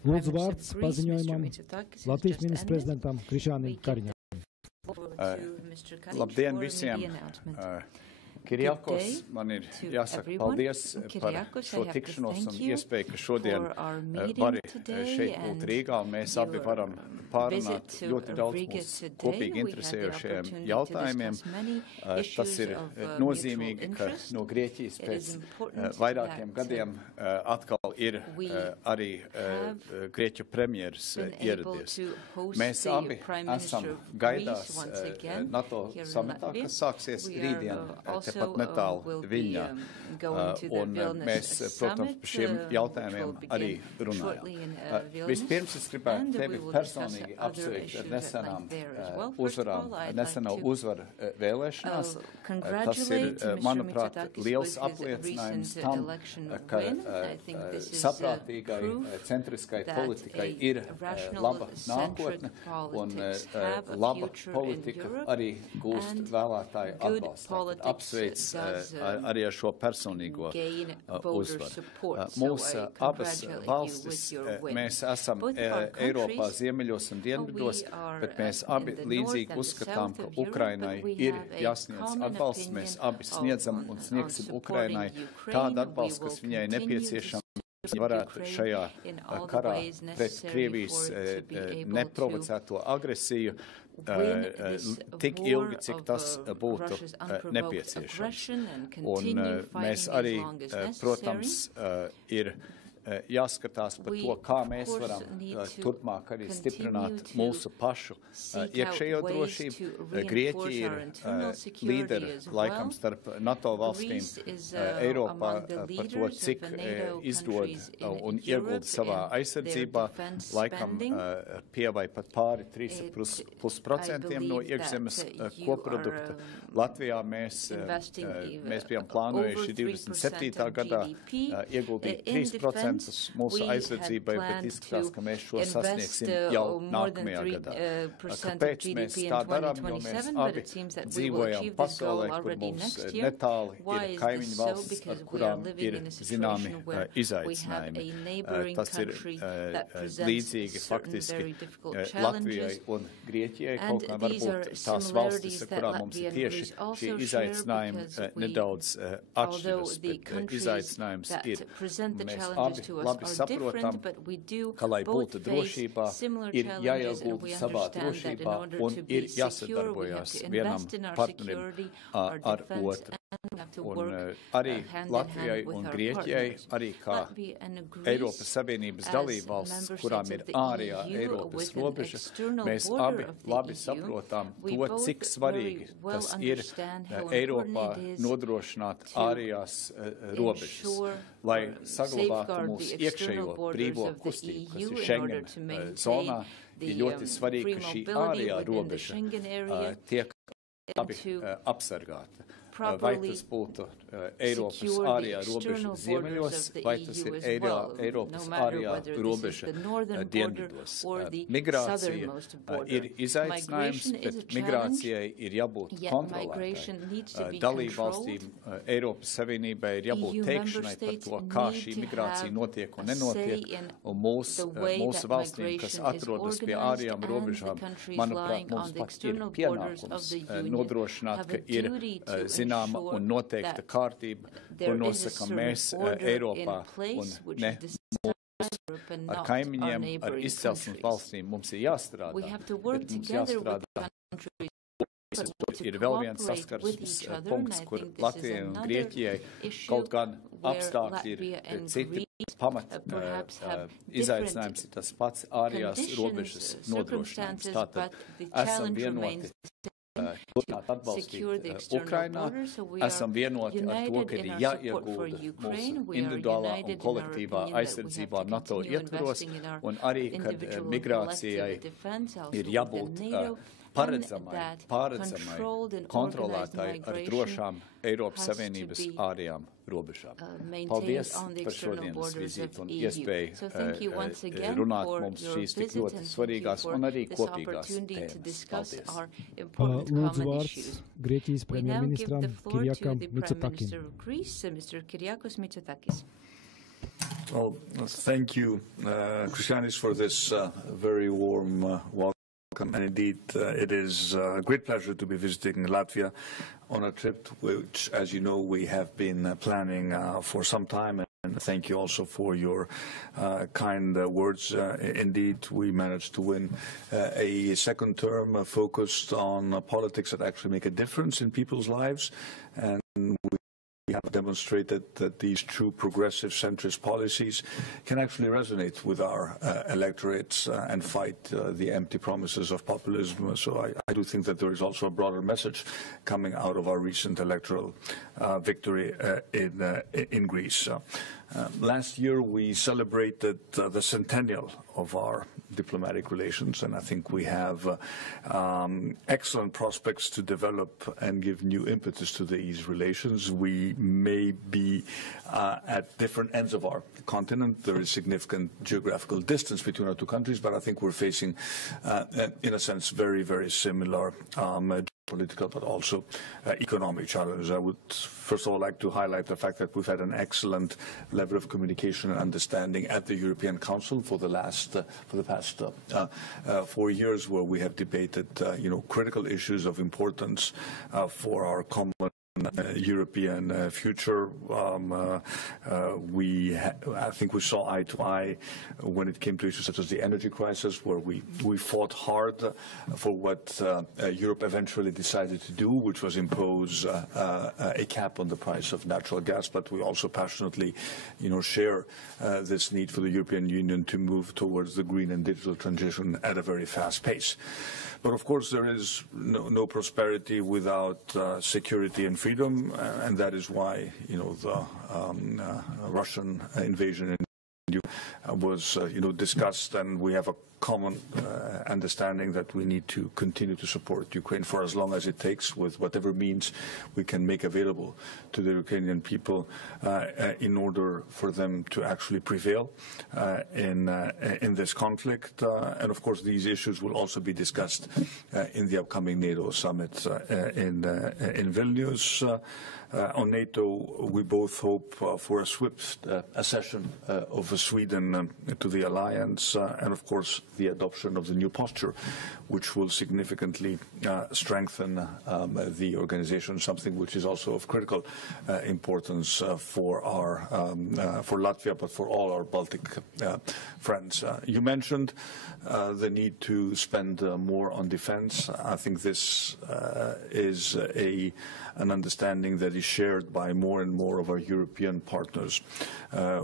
Lūdzu vārds paziņojumam Latvijas ministrs prezidentam Krišjānim Kariņam. Labdien visiem! Kirjākos, man ir jāsaka paldies par šo tikšanos un iespēju, ka šodien vari šeit būt Rīgā, un mēs abi varam pārunāt ļoti daudz mūsu kopīgi interesējošajiem jautājumiem. Tas ir nozīmīgi, ka no Grieķijas pēc vairākiem gadiem atkal ir arī Grieķu premjeras ieradies. Mēs abi esam gaidās NATO samitā, kas sāksies rītdien, tepat netālu Viļņā. Un mēs, protams, par šiem jautājumiem arī runājam. Vispirms es gribētu tevi personīgi apsveikt ar nesenām uzvarām, nesenā uzvara vēlēšanās. Tas ir, manuprāt, liels apliecinājums tam, ka saprātīgai, centriskai politikai ir laba nākotne, un laba politika arī gūst vēlētāju atbalstu. Apsveic arī ar šo personīgo uzvaru. Mūsu abas valstis, mēs esam Eiropā ziemeļos un dienvidos, bet mēs abi līdzīgi uzskatām, ka Ukrainai ir jāsniedz atbalsts. Mēs abi sniedzam un sniegsim Ukrainai tādu atbalstu, kas viņai nepieciešams. Varētu šajā karā pret Krievijas neprovocēto agresiju tik ilgi, cik tas būtu nepieciešams. Un mēs arī, protams, ir jāskatās par to, kā mēs varam turpmāk arī stiprināt mūsu pašu iekšējo drošību. Grieķija ir līderi laikam starp NATO valstīm Eiropā par to, cik izdod un iegulda savā aizsardzībā. Laikam pie vai pat pāri 3,5% no iekšzemes koprodukta. Latvijā mēs bijām plānojuši 27. gadā ieguldīt 3% mūsu aizsardzībai, bet izskatās, ka mēs šo sasniegsim jau nākamajā gadā. Kāpēc mēs tā darām? Jo mēs abi dzīvojam pasaulē, kur mums netāli ir kaimiņu valstis, ar kurām ir zināmi izaicinājumi. Tas ir līdzīgi faktiski Latvijai un Grieķijai, kaut kā varbūt tās valstis, ar kurām mums ir tieši šī izaicinājumi nedaudz atšķiras, bet izaicinājums ir. Mēs abi labi saprotam, ka, lai būtu drošībā, ir jāiegulda savā drošībā un ir jāsadarbojās vienam partnerim ar otru. Un arī Latvijai un Grieķijai, arī kā Eiropas Savienības dalībvalsts, kurām ir ārējā Eiropas robeža, mēs abi labi saprotam to, cik svarīgi tas ir Eiropā nodrošināt ārējās robežas, lai saglabātu mūsu iekšējo brīvo kustību, kas ir Schengen zonā, ir ļoti svarīgi, ka šī ārējā robeža tiek labi apsargāta. Vai tas būtu Eiropas ārējā robeža ziemeļos, vai tas ir Eiropas ārējā robeža dienvidos. Migrācija ir izaicinājums, bet migrācijai ir jābūt kontrolētai. Dalībvalstīm Eiropas Savienībai ir jābūt teikšanai par to, kā šī migrācija notiek un nenotiek. Un mūsu valstīm, kas atrodas pie ārējām robežām, manuprāt, mums pat ir pienākums nodrošināt, ka ir zināma un noteikta kārtība, ko nosakam mēs Eiropā un ne mūsu ar kaimiņiem, ar izcelsmes valstīm. Mums ir jāstrādā, bet mums jāstrādā. Ir vēl viens saskarsmes punkts, kur Latvijai un Grieķijai kaut gan apstākļi ir citi. Pamat izaicinājums ir tas pats ārējās robežas nodrošinājums. Tātad esam vienoti turpināt atbalstīt Ukrainā, esam vienoti ar to, ka ir jāiegulda mūsu individuālā un kolektīvā aizsardzībā NATO ietvaros, un arī, kad migrācijai ir jābūt paredzamai, kontrolētai ar drošām Eiropas Savienības ārējām robežām. Paldies par šodienas vizīti un iespēju runāt mums šīs tik ļoti svarīgās un arī kopīgās tēmas. Paldies. Lūdzu vārds Grieķijas premjerministram Κυριάκου Μητσοτάκη. Well, thank you, Krišjānis, for this very warm welcome. And indeed, it is a great pleasure to be visiting Latvia on a trip which, as you know, we have been planning for some time. And thank you also for your kind words. Indeed, we managed to win a second term focused on politics that actually make a difference in people's lives. And we have demonstrated that these true progressive centrist policies can actually resonate with our electorates and fight the empty promises of populism. So I do think that there is also a broader message coming out of our recent electoral victory in Greece. Last year, we celebrated the centennial of our diplomatic relations, and I think we have excellent prospects to develop and give new impetus to these relations. We may be at different ends of our continent. There is significant geographical distance between our two countries, but I think we're facing, in a sense, very, very similar political but also economic challenges. I would first of all like to highlight the fact that we've had an excellent level of communication and understanding at the European Council for the past 4 years, where we have debated critical issues of importance for our common European future. I think we saw eye to eye when it came to issues such as the energy crisis, where we fought hard for what Europe eventually decided to do, which was impose a cap on the price of natural gas. But we also passionately, share this need for the European Union to move towards the green and digital transition at a very fast pace. But of course, there is no prosperity without security and freedom, and that is why the Russian invasion in Ukraine was discussed, and we have a common understanding that we need to continue to support Ukraine for as long as it takes, with whatever means we can make available to the Ukrainian people in order for them to actually prevail in this conflict. And of course, these issues will also be discussed in the upcoming NATO summit in Vilnius. On NATO, we both hope for a swift accession of Sweden to the alliance, and of course the adoption of the new posture, which will significantly strengthen the organization, something which is also of critical importance for Latvia, but for all our Baltic friends. You mentioned the need to spend more on defense. I think this is an understanding that is shared by more and more of our European partners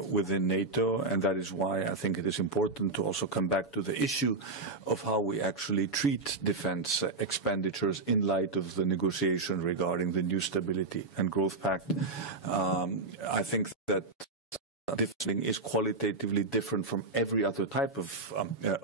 within NATO, and that is why I think it is important to also come back to the issue of how we actually treat defense expenditures in light of the negotiation regarding the new Stability and Growth Pact. I think that this spending is qualitatively different from every other type of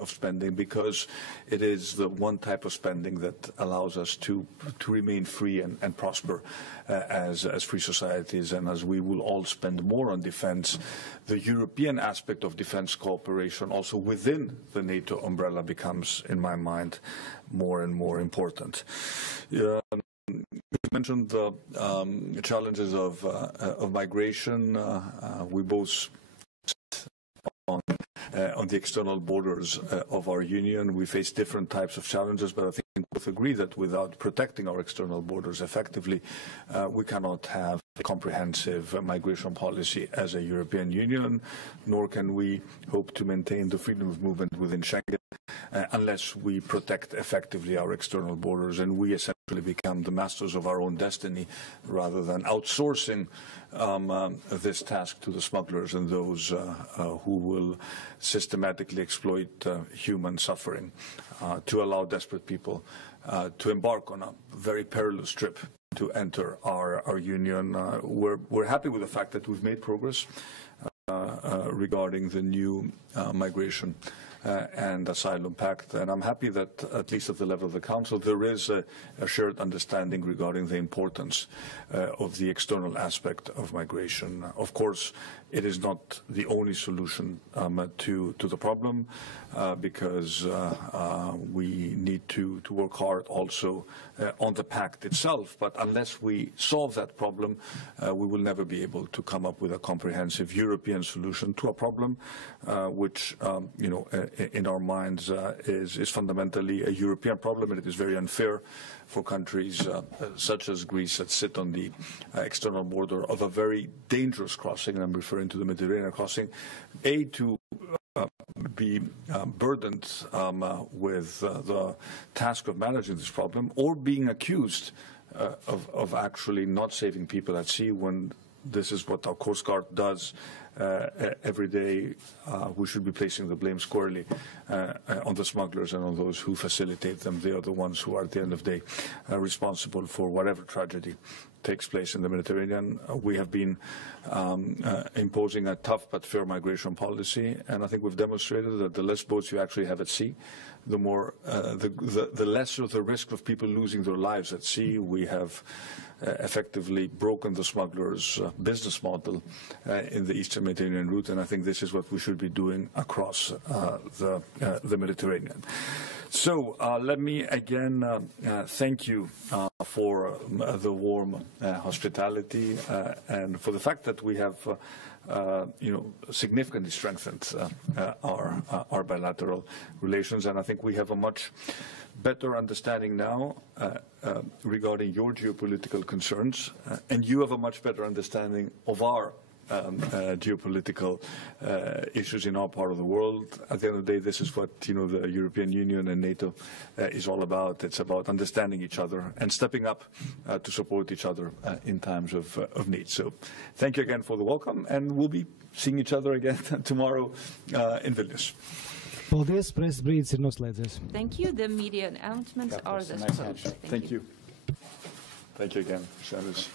spending, because it is the one type of spending that allows us to remain free and prosper as free societies. And as we will all spend more on defense, the European aspect of defense cooperation also within the NATO umbrella becomes, in my mind, more and more important. You mentioned the challenges of migration. We both on the external borders of our union. We face different types of challenges, but I think we both agree that without protecting our external borders effectively, we cannot have a comprehensive migration policy as a European Union, nor can we hope to maintain the freedom of movement within Schengen unless we protect effectively our external borders, and we essentially become the masters of our own destiny rather than outsourcing this task to the smugglers and those who will systematically exploit human suffering to allow desperate people to embark on a very perilous trip to enter our union. We're happy with the fact that we've made progress regarding the new migration and asylum pact, and I'm happy that at least at the level of the Council there is a shared understanding regarding the importance of the external aspect of migration. Of course, it is not the only solution to the problem, because we need to work hard also on the pact itself. But unless we solve that problem, we will never be able to come up with a comprehensive European solution to a problem which, in our minds is fundamentally a European problem, and it is very unfair for countries such as Greece that sit on the external border of a very dangerous crossing, and I'm referring to the Mediterranean crossing, to be burdened with the task of managing this problem, or being accused of actually not saving people at sea, when this is what our Coast Guard does every day. We should be placing the blame squarely on the smugglers and on those who facilitate them. They are the ones who are, at the end of the day, responsible for whatever tragedy takes place in the Mediterranean. We have been imposing a tough but fair migration policy, and I think we've demonstrated that the less boats you actually have at sea, the more, the lesser the risk of people losing their lives at sea. We have effectively broken the smugglers' business model in the Eastern Mediterranean route, and I think this is what we should be doing across the Mediterranean. So let me again thank you for the warm hospitality and for the fact that we have significantly strengthened our bilateral relations, and I think we have a much better understanding now regarding your geopolitical concerns, and you have a much better understanding of our geopolitical issues in our part of the world. At the end of the day, this is what the European Union and NATO is all about. It's about understanding each other and stepping up to support each other in times of need. So thank you again for the welcome, and we'll be seeing each other again tomorrow in Vilnius. Paldies, preses brīdis ir noslēdzies. Thank you. The media announcements are the Thank you. Thank you again, Krišjānis.